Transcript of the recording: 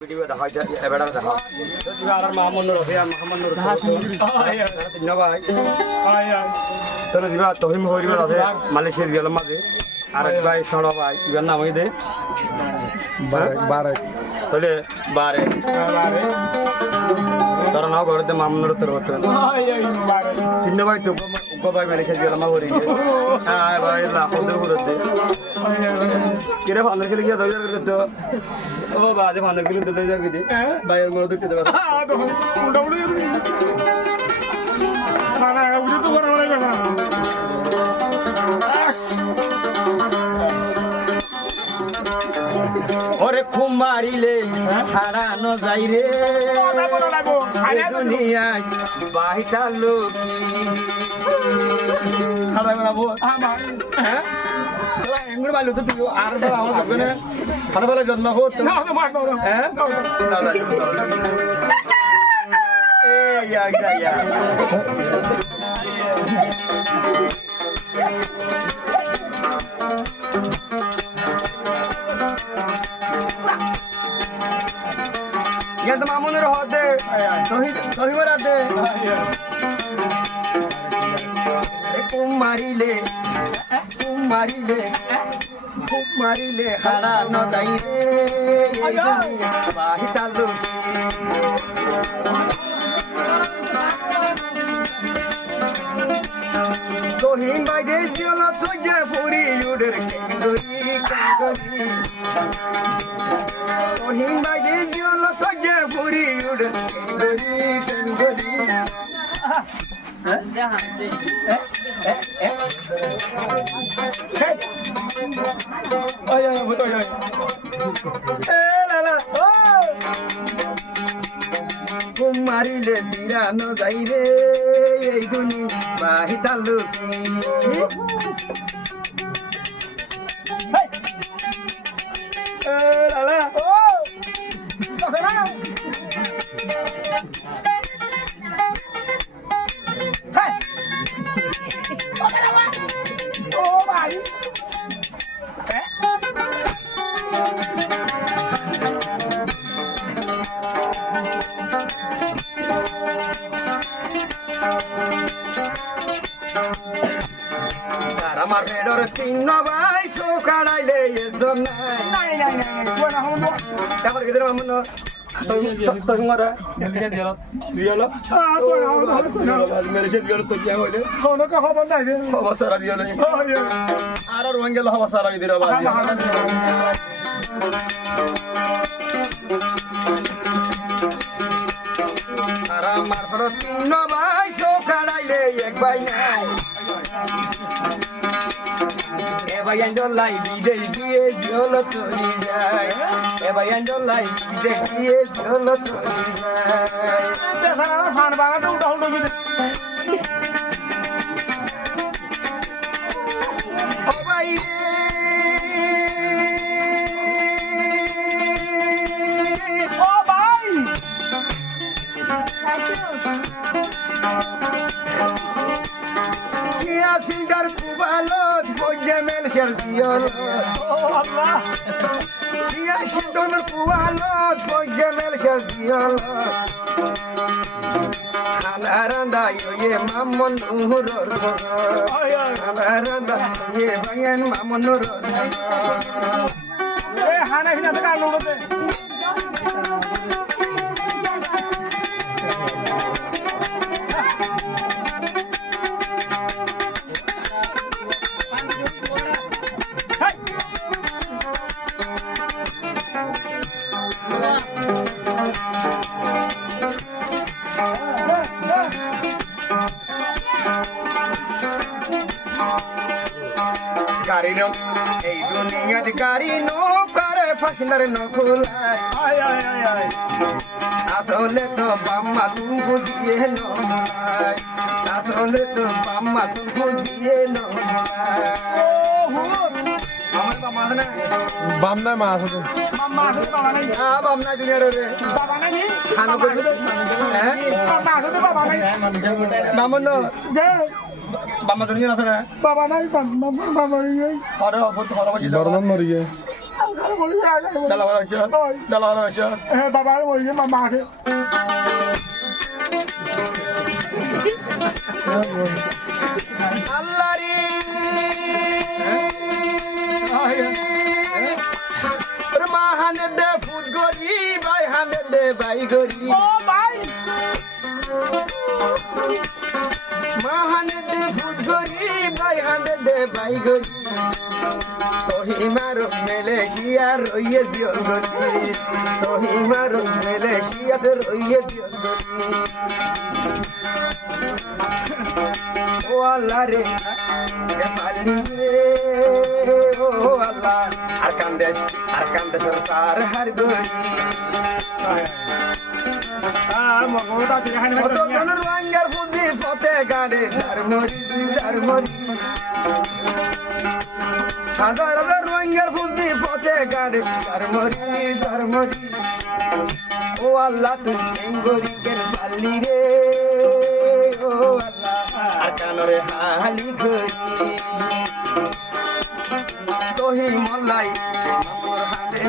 video দেখা হয় এবারে দেখা আর মাহমুদ নূর রফিয়া মোহাম্মদ নূর তিন ভাই তোর দিবা তহিম হইবা আছে মালয়েশিয়ার গেলাম মাঝে আরেক ভাই সড় ভাই ইবার নাম হই দে বারে তাহলে বারে তোর নাও করতে মাহমুদ নূর তোর হতো তিন ভাই তো ভাই মালয়েশিয়ার গেলাম হরি হ্যাঁ ভাই লাখদের করতে কিরে ফান্ডার খেলে গিয়ে দই করতে ও বাজে ফান্ডার খেলে দই যাবি দে বাইরের মধ্যে ঢুকে দেবা উল্টা উল্টা না না উল্টা তো করা লাগে না ওরে খুব মারিলে হারানো যাই রে দুনিয়ায় বাহিটা লোক সারা বেড়াবো হ্যাঁ এঙ্গুর বালু তো তুই আর আমার দোকানে ভালো ভালো জন্ম হোক হ্যাঁ তো মামুনের হতে সহিবরাতে মারিলে হারানো যাই রে বাহিটা লোক তহিন বাইরে চল তুই পুরি উডের কাঙ্গরি তহিন বাইরে চল তুই পুরি উডের কাঙ্গরি মারিলে জিরানো যাই রে এই গুনি বাহিতা লুকি আমার বেডর তিন ভাই সোকাড়াইলে এসব নাই তারপর গিয়ে মামুন তোর মারা দিয়ালো মেরে সে দিয়ালো তো কি হইলে কোনো কা খবর নাই রে খবর সারা দিয়ালো আর রঙ্গেল খবর সারা দিরা বাজি আর আমার বড় তিন ভাই সোকাড়াইলে এক ভাই নাই এ ভাই আঞ্জলাই বিদে দিয়ে জল চলি যায় এ ভাই আঞ্জলাই বিদে দিয়ে জল চলি যায় বেসারা ফান বাগাতে উল্টা উল্টা গিয়ে ও ভাই ও ভাই সিঙ্গার কুবালত বজমেল শারদিয়ল ও আল্লাহ সিঙ্গার কুবালত বজমেল শারদিয়ল খানারান্দা ইয়ে মামুন নুর খানারান্দা ইয়ে ভাইয়ান মামুন নুর এ হানা হিনা তে কালো উড়তে কারিনো এই দুনিয়াত কারিনো করে ফাসনার নকুলাই আয় আয় আয় আয় আসলে তো বাম্মা তুমি বুঝিয়ে নয় আসলে তো বাম্মা তুমি বুঝিয়ে নয় আমার বাবা না বামনা মা আছে তো মাম্মা আছে তো বাবা নাই বামনা দুনিয়ার রে বাবা নাই খানো করে হ্যাঁ মাম্মা আছে তো বাবা নাই মামুন যে বাম্মা দুনিয়ার আছে না বাবা নাই বাবা নাই আরে অবত হরবাজি বর্ণন মরিয়ে খারাপ বলিস ডালা ভালো হয়েছে ডালা ভালো হয়েছে বাবা আর বলিস মামা আছে আল্লাহ রে মা হানে দে ফুট গরি ভাই হানে দে ভাই গরি ও ভাই মা হানে দে ফুট গরি ভাই হানে দে ভাই গরি তোহি মারো মেলেশিয়া রইয়ে দিও গরি তোহি মারো মেলেশিয়া রইয়ে দিও গরি ও আল্লাহ রে পালি রে ও আল্লাহ আর কান্দেশ সার হার গরি মগটা তুই এখানে কত জনের রঙের ফুদি পথে গাড়ে ঝারমরি হাজার হাজার রঙের ফুদি পথে গাড়ে ঝারমরি ও আল্লাহ তুই বেঙ্গরি কেন পালি রে ও আল্লাহ আর কানরে হালি করি তোহি মল্লাই মামুর হাতে